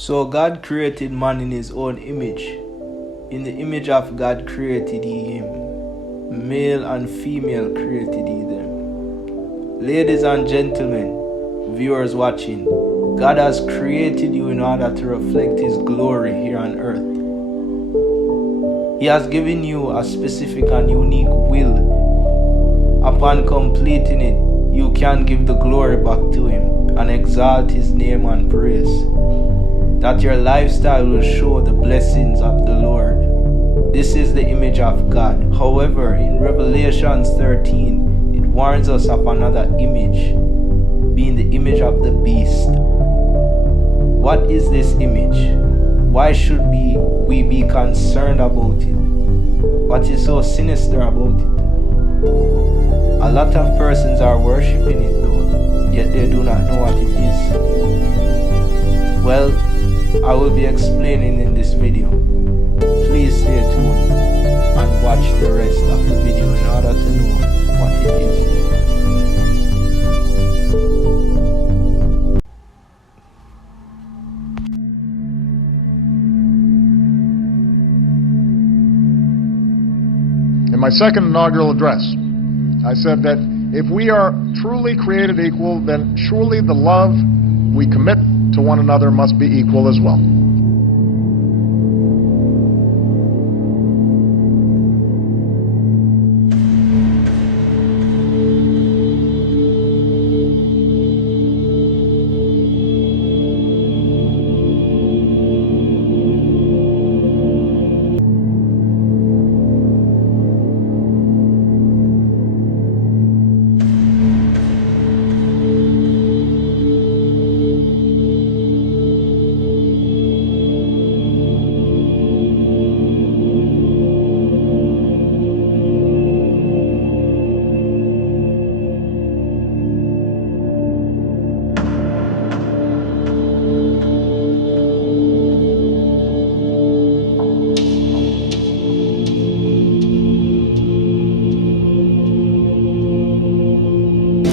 So God created man in his own image. In the image of God created he him. Male and female created he them. Ladies and gentlemen, viewers watching, God has created you in order to reflect his glory here on earth. He has given you a specific and unique will. Upon completing it, you can give the glory back to him and exalt his name and praise. That your lifestyle will show the blessings of the Lord. This is the image of God. However, in Revelation 13, it warns us of another image, being the image of the beast. What is this image? Why should we be concerned about it? What is so sinister about it? A lot of persons are worshipping it though, yet they do not know what it is. Well, I will be explaining in this video. Please stay tuned and watch the rest of the video in order to know what it is. In my second inaugural address, I said that if we are truly created equal, then surely the love we commit to one another must be equal as well.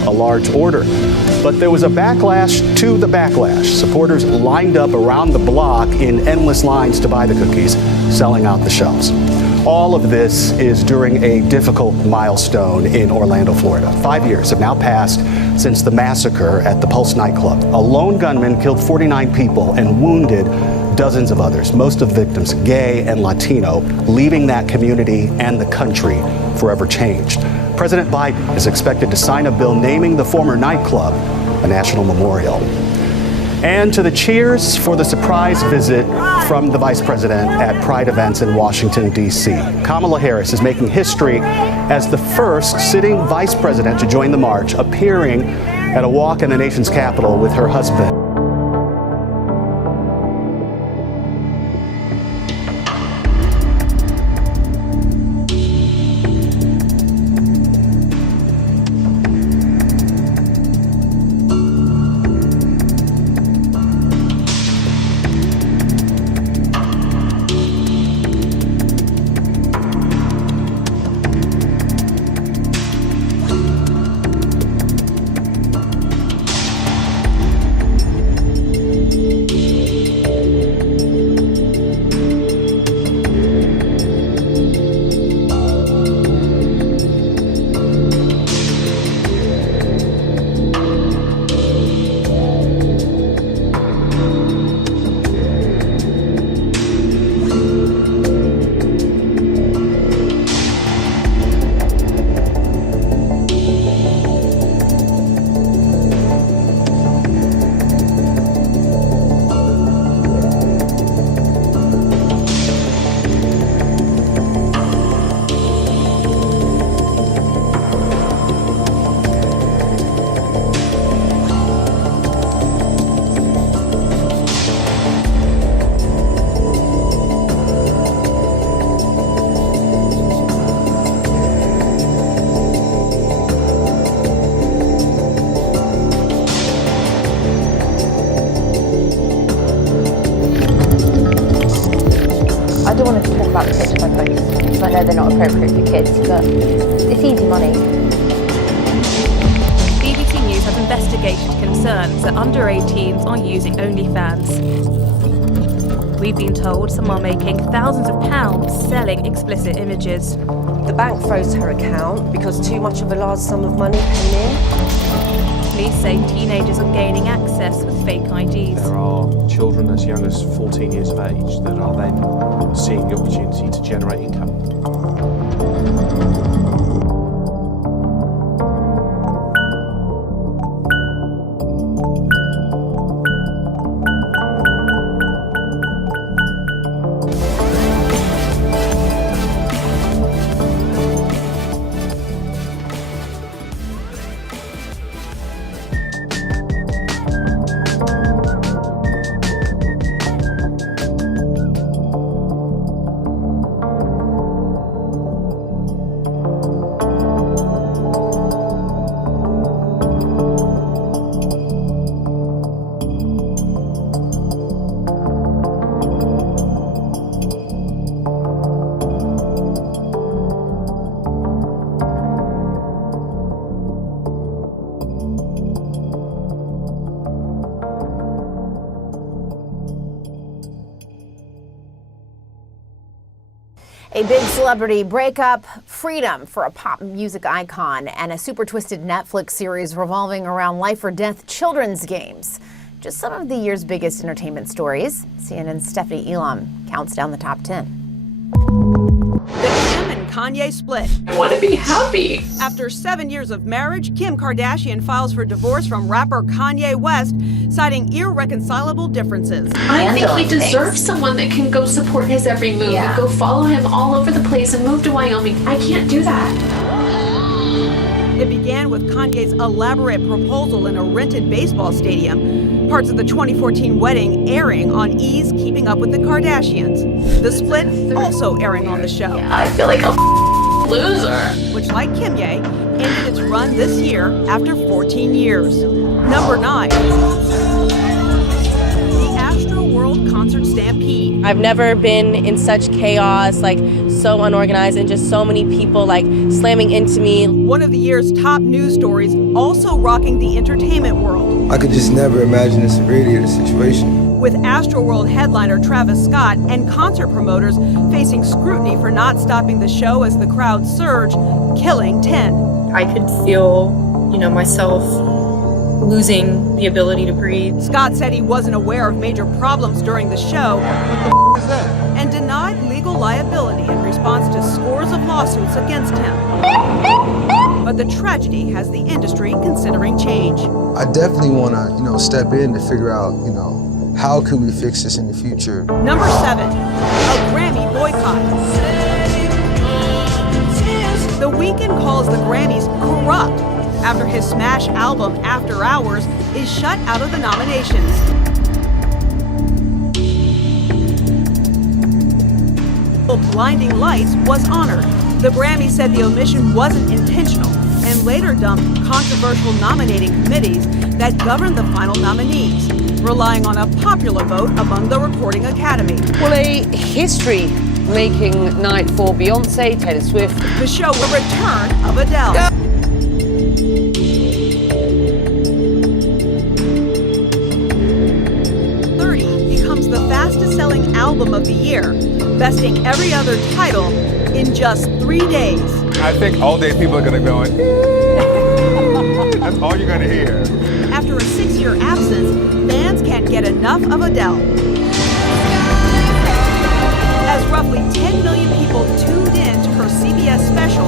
A large order. But there was a backlash to the backlash. Supporters lined up around the block in endless lines to buy the cookies, selling out the shelves. All of this is during a difficult milestone in Orlando, Florida. 5 years have now passed since the massacre at the Pulse nightclub. A lone gunman killed 49 people and wounded dozens of others, most of the victims gay and Latino, leaving that community and the country forever changed. President Biden is expected to sign a bill naming the former nightclub a national memorial. And to the cheers for the surprise visit from the Vice President at Pride events in Washington, D.C. Kamala Harris is making history as the first sitting Vice President to join the march, appearing at a walk in the nation's capital with her husband. I don't want to talk about the pictures I post, because I know they're not appropriate for kids, but it's easy money. BBC News have investigated concerns that under 18s are using OnlyFans. We've been told some are making thousands of pounds selling explicit images. The bank froze her account because too much of a large sum of money came in. Police say teenagers are gaining access with fake IDs. There are children as young as 14 years of age that are then seeing the opportunity to generate income. A big celebrity breakup, freedom for a pop music icon, and a super twisted Netflix series revolving around life or death children's games. Just some of the year's biggest entertainment stories. CNN's Stephanie Elam counts down the top 10. The Kim and Kanye split. I want to be happy. After 7 years of marriage, Kim Kardashian files for divorce from rapper Kanye West, citing irreconcilable differences. I think he deserves someone that can go support his every move and go follow him all over the place and move to Wyoming. I can't do that. It began with Kanye's elaborate proposal in a rented baseball stadium, parts of the 2014 wedding airing on E's Keeping Up with the Kardashians. The split also airing on the show. Yeah, I feel like a loser. Which, like Kimye, ended its run this year after 14 years. Number 9. The Astro World Concert Stampede. I've never been in such chaos, like so unorganized, and just so many people like slamming into me. One of the year's top news stories, also rocking the entertainment world. I could just never imagine the severity of the situation. With Astroworld headliner Travis Scott and concert promoters facing scrutiny for not stopping the show as the crowd surged, killing 10. I could feel, myself losing the ability to breathe. Scott said he wasn't aware of major problems during the show and denied legal liability in response to scores of lawsuits against him. But the tragedy has the industry considering change. I definitely want to, step in to figure out, how can we fix this in the future? Number 7, a Grammy boycott. The Weeknd calls the Grammys corrupt after his smash album After Hours is shut out of the nominations. Blinding Lights was honored. The Grammy said the omission wasn't intentional and later dumped controversial nominating committees that govern the final nominees, relying on a popular vote among the Recording Academy. Well, a history-making night for Beyoncé, Taylor Swift. The show will return of Adele. Becomes the fastest-selling album of the year, besting every other title in just 3 days. I think all day people are gonna go, that's all you're gonna hear. After a 6-year absence, fans can't get enough of Adele. As roughly 10 million people tuned in to her CBS special,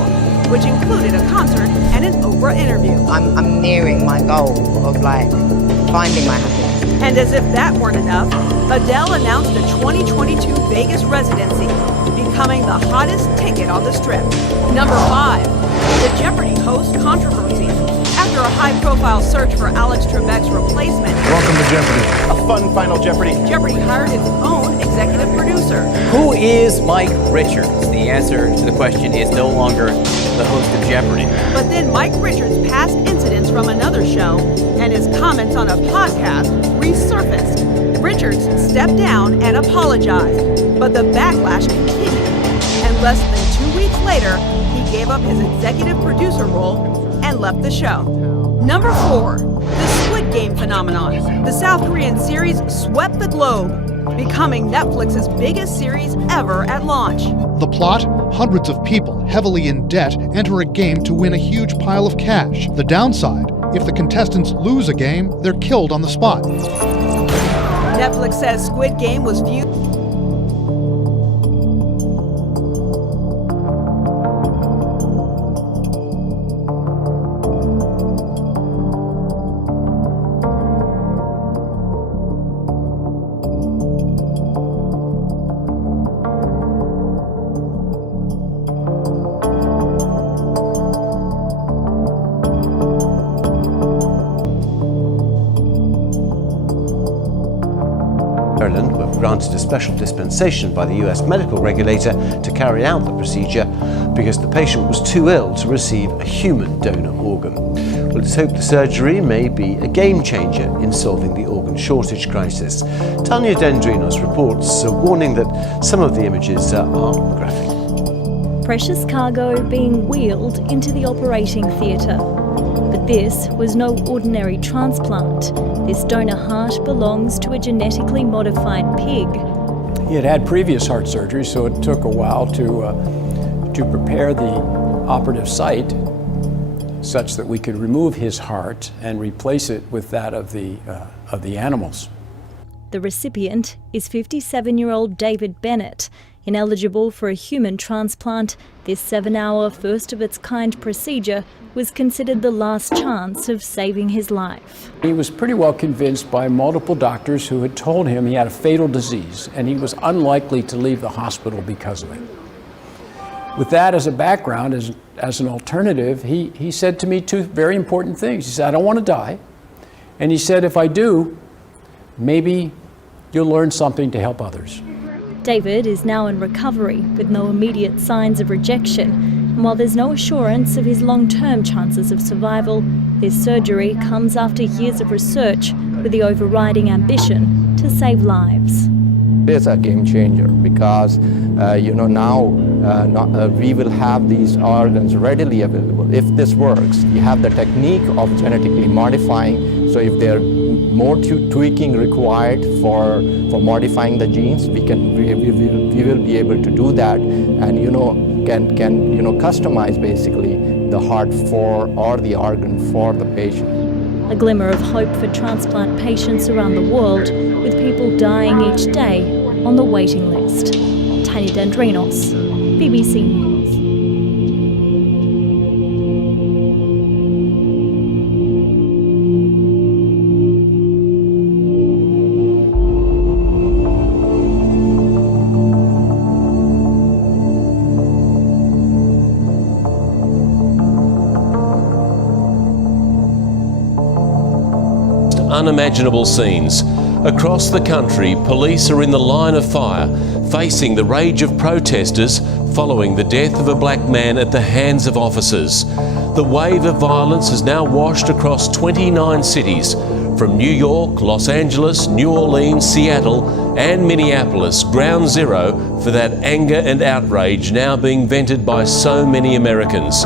which included a concert and an Oprah interview. I'm nearing my goal of finding my happiness. And as if that weren't enough, Adele announced a 2022 Vegas residency, becoming the hottest ticket on the Strip. Number 5, the Jeopardy host controversy. After a high-profile search for Alex Trebek's replacement, welcome to Jeopardy, a fun final Jeopardy. Jeopardy hired its own executive producer. Who is Mike Richards? The answer to the question is no longer the host of Jeopardy. But then Mike Richards' past incidents from another show and his comments on a podcast resurfaced. Richards stepped down and apologized, but the backlash continued. And less than 2 weeks later, he gave up his executive producer role and left the show. Number 4, the Squid Game phenomenon. The South Korean series swept the globe, becoming Netflix's biggest series ever at launch. The plot? Hundreds of people heavily in debt enter a game to win a huge pile of cash. The downside? If the contestants lose a game, they're killed on the spot. Netflix says Squid Game was viewed Ireland were granted a special dispensation by the US medical regulator to carry out the procedure because the patient was too ill to receive a human donor organ. Well, it's hoped the surgery may be a game changer in solving the organ shortage crisis. Tanya Dendrinos reports, warning that some of the images are graphic. Precious cargo being wheeled into the operating theatre. But this was no ordinary transplant. This donor heart belongs to a genetically modified pig. He had had previous heart surgery, so it took a while to prepare the operative site such that we could remove his heart and replace it with that of the animals. The recipient is 57-year-old David Bennett. Ineligible for a human transplant, this 7-hour first-of-its-kind procedure was considered the last chance of saving his life. He was pretty well convinced by multiple doctors who had told him he had a fatal disease and he was unlikely to leave the hospital because of it. With that as a background, as an alternative, he said to me two very important things. He said, I don't want to die. And he said, if I do, maybe you'll learn something to help others. David is now in recovery with no immediate signs of rejection. And while there's no assurance of his long-term chances of survival, this surgery comes after years of research with the overriding ambition to save lives. It is a game changer because, now we will have these organs readily available. If this works, you have the technique of genetically modifying. So if there are more tweaking required for modifying the genes, we will be able to do that, and can customize basically the heart or the organ for the patient. A glimmer of hope for transplant patients around the world, with people dying each day on the waiting list. Tanya Dendrinos, BBC News. Unimaginable scenes. Across the country, police are in the line of fire, facing the rage of protesters following the death of a black man at the hands of officers. The wave of violence has now washed across 29 cities, from New York, Los Angeles, New Orleans, Seattle, and Minneapolis, ground zero for that anger and outrage now being vented by so many Americans.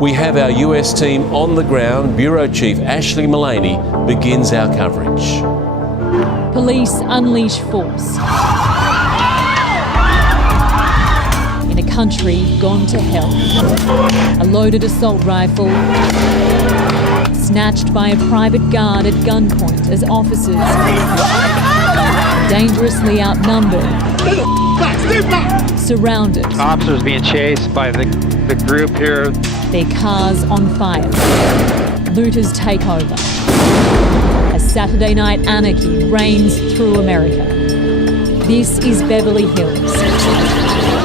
We have our US team on the ground. Bureau Chief Ashley Mullaney begins our coverage. Police unleash force in a country gone to hell. A loaded assault rifle snatched by a private guard at gunpoint as officers, dangerously outnumbered, surrounded. Officers being chased by the group here. Their cars on fire. Looters take over. As Saturday night anarchy reigns through America. This is Beverly Hills.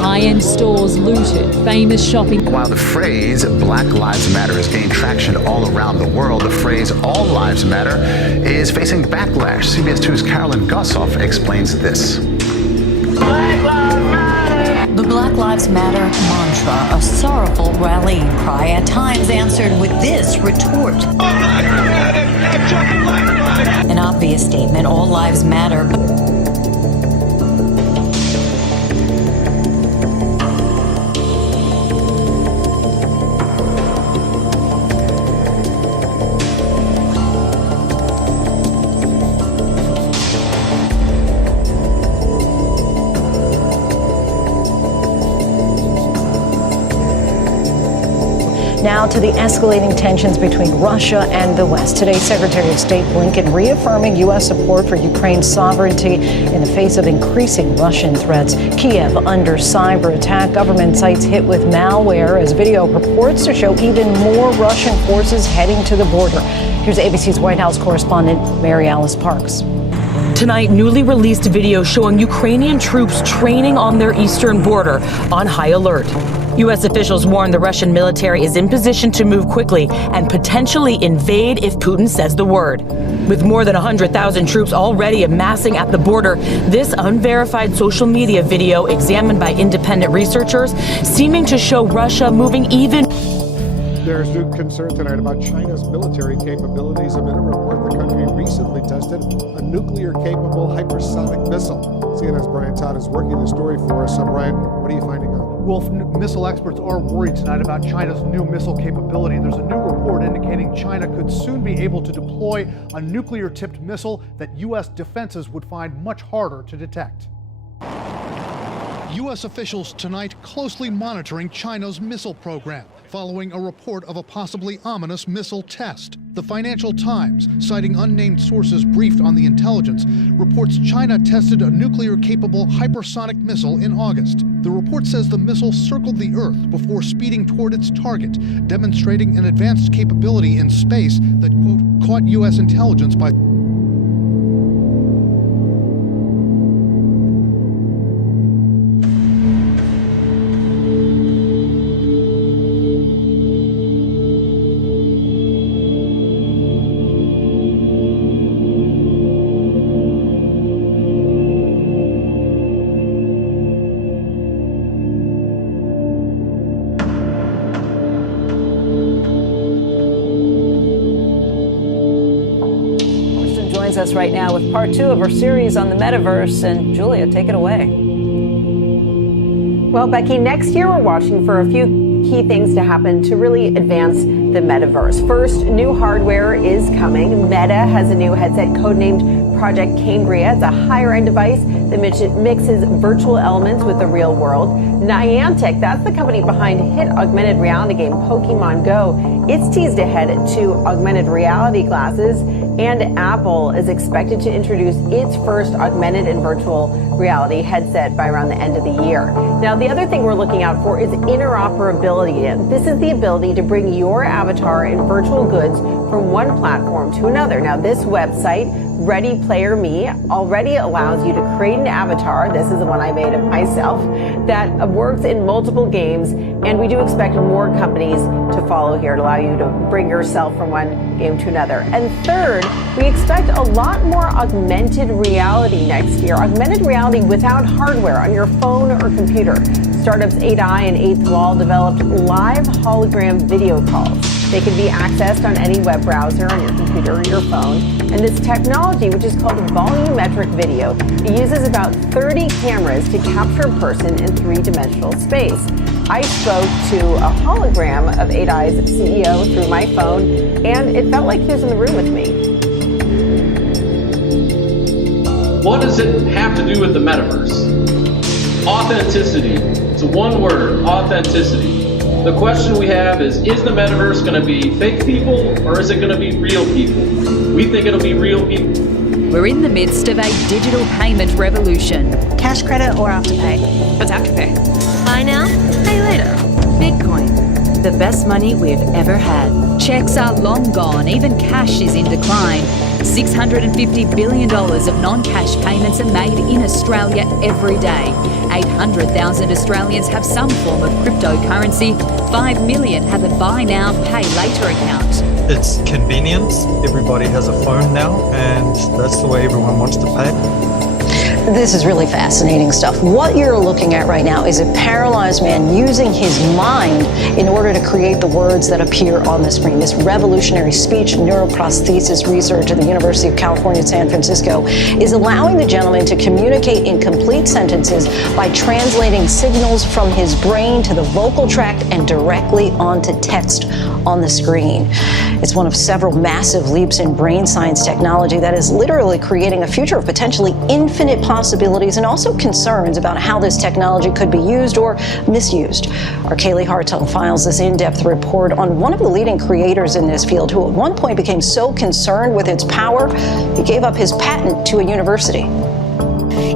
High-end stores looted, famous shopping. While the phrase Black Lives Matter has gained traction all around the world, the phrase All Lives Matter is facing backlash. CBS 2's Carolyn Gossoff explains this. The Black Lives Matter mantra, a sorrowful rallying cry, at times answered with this retort. An obvious statement, all lives matter. Now to the escalating tensions between Russia and the West. Today, Secretary of State Blinken reaffirming U.S. support for Ukraine's sovereignty in the face of increasing Russian threats. Kiev under cyber attack. Government sites hit with malware as video purports to show even more Russian forces heading to the border. Here's ABC's White House correspondent Mary Alice Parks. Tonight, newly released video showing Ukrainian troops training on their eastern border on high alert. U.S. officials warn the Russian military is in position to move quickly and potentially invade if Putin says the word. With more than 100,000 troops already amassing at the border, this unverified social media video examined by independent researchers seeming to show Russia moving even. There's new concern tonight about China's military capabilities. Amid a report, the country recently tested a nuclear-capable hypersonic missile. CNN's Brian Todd is working the story for us. So, Brian, what are you finding out? Wolf, missile experts are worried tonight about China's new missile capability. There's a new report indicating China could soon be able to deploy a nuclear-tipped missile that U.S. defenses would find much harder to detect. U.S. officials tonight closely monitoring China's missile program, following a report of a possibly ominous missile test. The Financial Times, citing unnamed sources briefed on the intelligence, reports China tested a nuclear-capable hypersonic missile in August. The report says the missile circled the Earth before speeding toward its target, demonstrating an advanced capability in space that, quote, caught U.S. intelligence by us right now with part 2 of our series on the metaverse. And Julia, take it away. Well, Becky, next year we're watching for a few key things to happen to really advance the metaverse. First, new hardware is coming. Meta has a new headset codenamed Project Cambria. It's a higher-end device that mixes virtual elements with the real world. Niantic, that's the company behind hit augmented reality game Pokemon Go. It's teased ahead to augmented reality glasses. And Apple is expected to introduce its first augmented and virtual reality headset by around the end of the year. Now, the other thing we're looking out for is interoperability. This is the ability to bring your avatar and virtual goods from one platform to another. Now, this website, Ready Player Me, already allows you to create an avatar. This is the one I made of myself that works in multiple games. And we do expect more companies to follow here to allow you to bring yourself from one game to another. And third, we expect a lot more augmented reality next year. Augmented reality without hardware on your phone or computer. Startups 8i and 8th Wall developed live hologram video calls. They can be accessed on any web browser on your computer or your phone. And this technology, which is called volumetric video, it uses about 30 cameras to capture a person in three-dimensional space. I spoke to a hologram of 8i's CEO through my phone, and it felt like he was in the room with me. What does it have to do with the metaverse? Authenticity. It's one word, authenticity. The question we have is the metaverse going to be fake people or is it going to be real people? We think it'll be real people. We're in the midst of a digital payment revolution. Cash credit or Afterpay? What's Afterpay? Buy now, pay later. Bitcoin. The best money we've ever had. Checks are long gone. Even cash is in decline. $650 billion of non-cash payments are made in Australia every day. 800,000 Australians have some form of cryptocurrency. 5 million have a buy now, pay later account. It's convenience. Everybody has a phone now, and that's the way everyone wants to pay. This is really fascinating stuff. What you're looking at right now is a paralyzed man using his mind in order to create the words that appear on the screen. This revolutionary speech neuroprosthesis research at the University of California, San Francisco is allowing the gentleman to communicate in complete sentences by translating signals from his brain to the vocal tract and directly onto text on the screen. It's one of several massive leaps in brain science technology that is literally creating a future of potentially infinite possibilities possibilities and also concerns about how this technology could be used or misused. Our Kaylee Hartung files this in-depth report on one of the leading creators in this field who at one point became so concerned with its power, he gave up his patent to a university.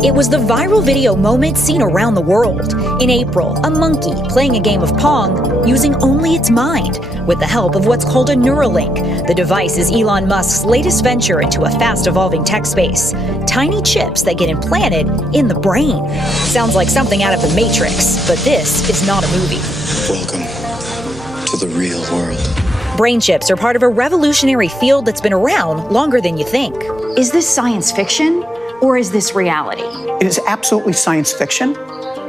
It was the viral video moment seen around the world. In April, a monkey playing a game of Pong using only its mind with the help of what's called a Neuralink. The device is Elon Musk's latest venture into a fast-evolving tech space. Tiny chips that get implanted in the brain. Sounds like something out of The Matrix, but this is not a movie. Welcome to the real world. Brain chips are part of a revolutionary field that's been around longer than you think. Is this science fiction? Or is this reality? It is absolutely science fiction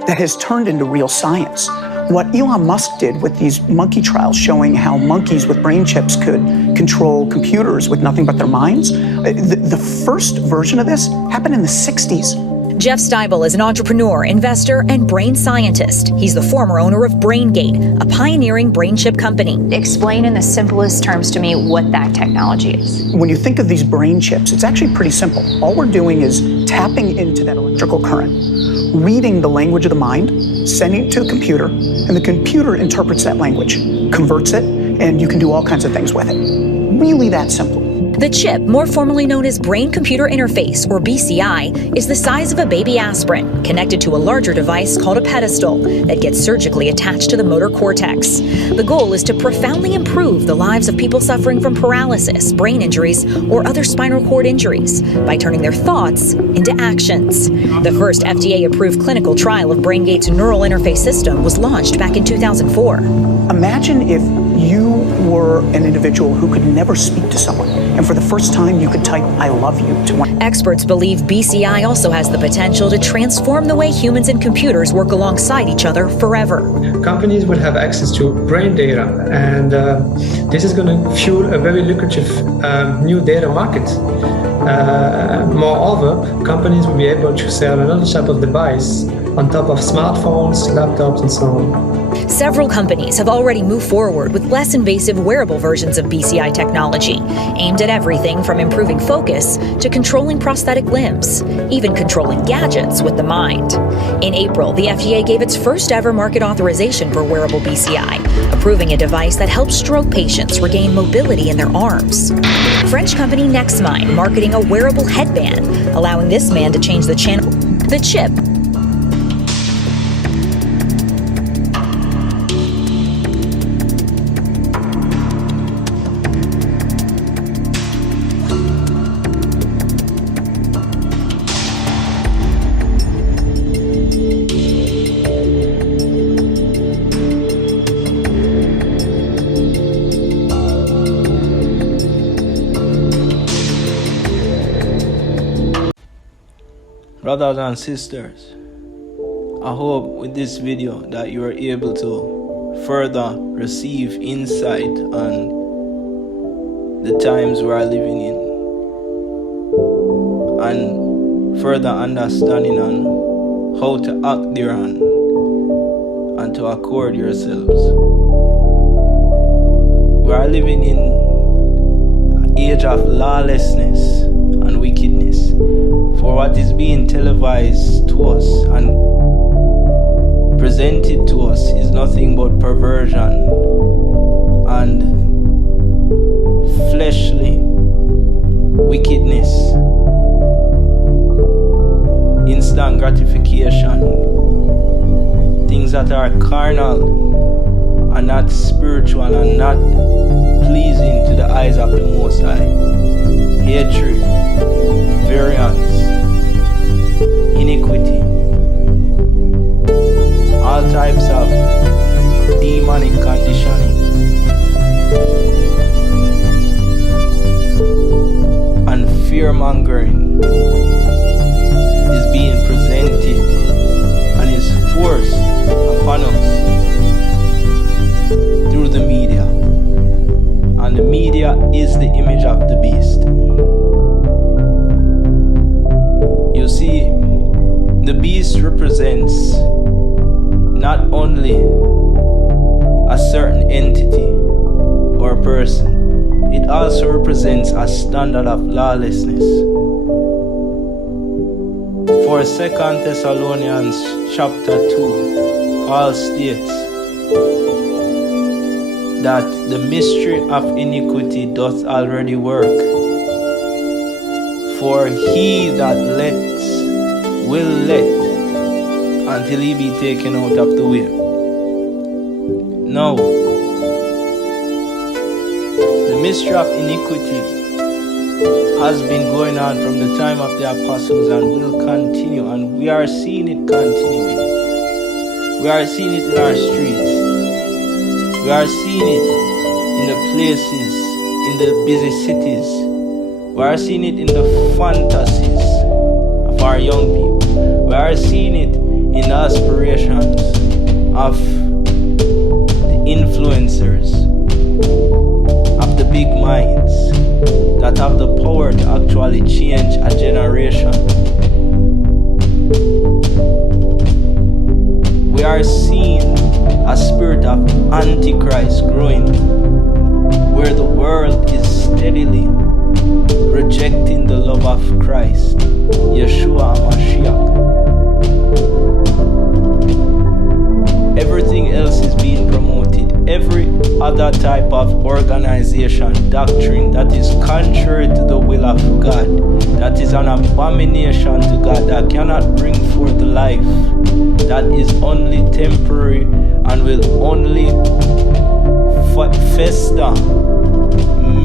that has turned into real science. What Elon Musk did with these monkey trials showing how monkeys with brain chips could control computers with nothing but their minds, the first version of this happened in the 60s. Jeff Steibel is an entrepreneur, investor, and brain scientist. He's the former owner of BrainGate, a pioneering brain chip company. Explain in the simplest terms to me what that technology is. When you think of these brain chips, it's actually pretty simple. All we're doing is tapping into that electrical current, reading the language of the mind, sending it to a computer, and the computer interprets that language, converts it, and you can do all kinds of things with it. Really that simple. The chip, more formally known as Brain-Computer Interface, or BCI, is the size of a baby aspirin, connected to a larger device called a pedestal that gets surgically attached to the motor cortex. The goal is to profoundly improve the lives of people suffering from paralysis, brain injuries, or other spinal cord injuries by turning their thoughts into actions. The first FDA-approved clinical trial of BrainGate's neural interface system was launched back in 2004. Imagine if you were an individual who could never speak to someone, and for the first time you could type "I love you" to one. Experts believe BCI also has the potential to transform the way humans and computers work alongside each other forever. Companies will have access to brain data, and this is going to fuel a very lucrative new data market. Moreover, companies will be able to sell another type of device on top of smartphones, laptops, and so on. Several companies have already moved forward with less invasive wearable versions of BCI technology, aimed at everything from improving focus to controlling prosthetic limbs, even controlling gadgets with the mind. In April, the FDA gave its first ever market authorization for wearable BCI, approving a device that helps stroke patients regain mobility in their arms. French company Nextmind marketing a wearable headband, allowing this man to change the channel. The chip Brothers and sisters, I hope with this video that you are able to further receive insight on the times we are living in and further understanding on how to act thereon and to accord yourselves. We are living in an age of lawlessness and wickedness. For what is being televised to us and presented to us is nothing but perversion and fleshly wickedness, instant gratification, things that are carnal and not spiritual and not pleasing to the eyes of the Most High. Hatred, variance, iniquity, all types of demonic conditioning and fear-mongering is being presented and is forced upon us through the media, and the media is the image of the beast. You see, the beast represents not only a certain entity or person, it also represents a standard of lawlessness. For 2 Thessalonians chapter 2, Paul states that the mystery of iniquity doth already work. For he that lets will let until he be taken out of the way. Now, the mystery of iniquity has been going on from the time of the apostles and will continue, and we are seeing it continuing. We are seeing it in our streets. We are seeing it in the places, in the busy cities. We are seeing it in the fantasies of our young people. We are seeing it in the aspirations of the influencers, of the big minds that have the power to actually change a generation. We are seeing a spirit of Antichrist growing, where the world is steadily rejecting the love of Christ, Yeshua HaMashiach. Everything else is being promoted. Every other type of organization, doctrine that is contrary to the will of God, that is an abomination to God, that cannot bring forth life, that is only temporary and will only fester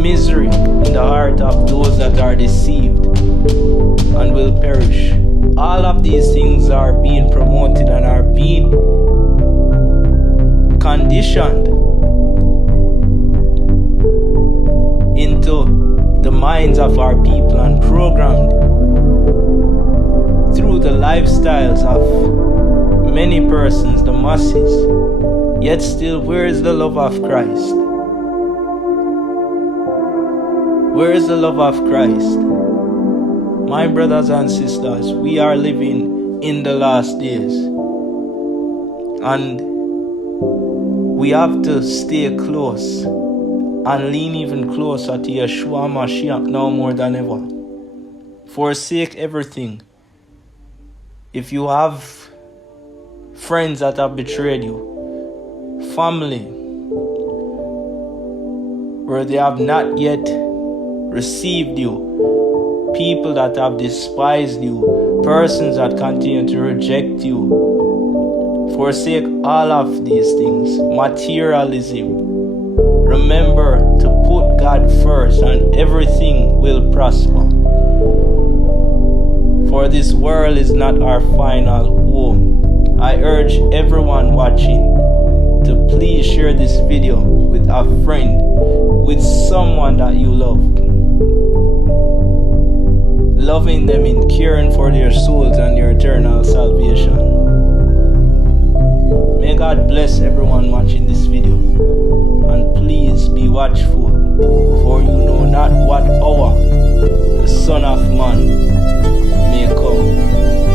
misery in the heart of those that are deceived and will perish. All of these things are being promoted and are being conditioned into the minds of our people and programmed through the lifestyles of many persons, the masses. Yet still, where is the love of Christ? Where is the love of Christ? My brothers and sisters, we are living in the last days, and we have to stay close and lean even closer to Yeshua Mashiach now more than ever. Forsake everything. If you have friends that have betrayed you, family where they have not yet received you, people that have despised you, persons that continue to reject you, forsake all of these things. Materialism. Remember to put God first and everything will prosper. For this world is not our final home. I urge everyone watching to please share this video with a friend, with someone that you love. Loving them in caring for their souls and their eternal salvation. May God bless everyone watching this video. And please be watchful, for you know not what hour the Son of Man may come.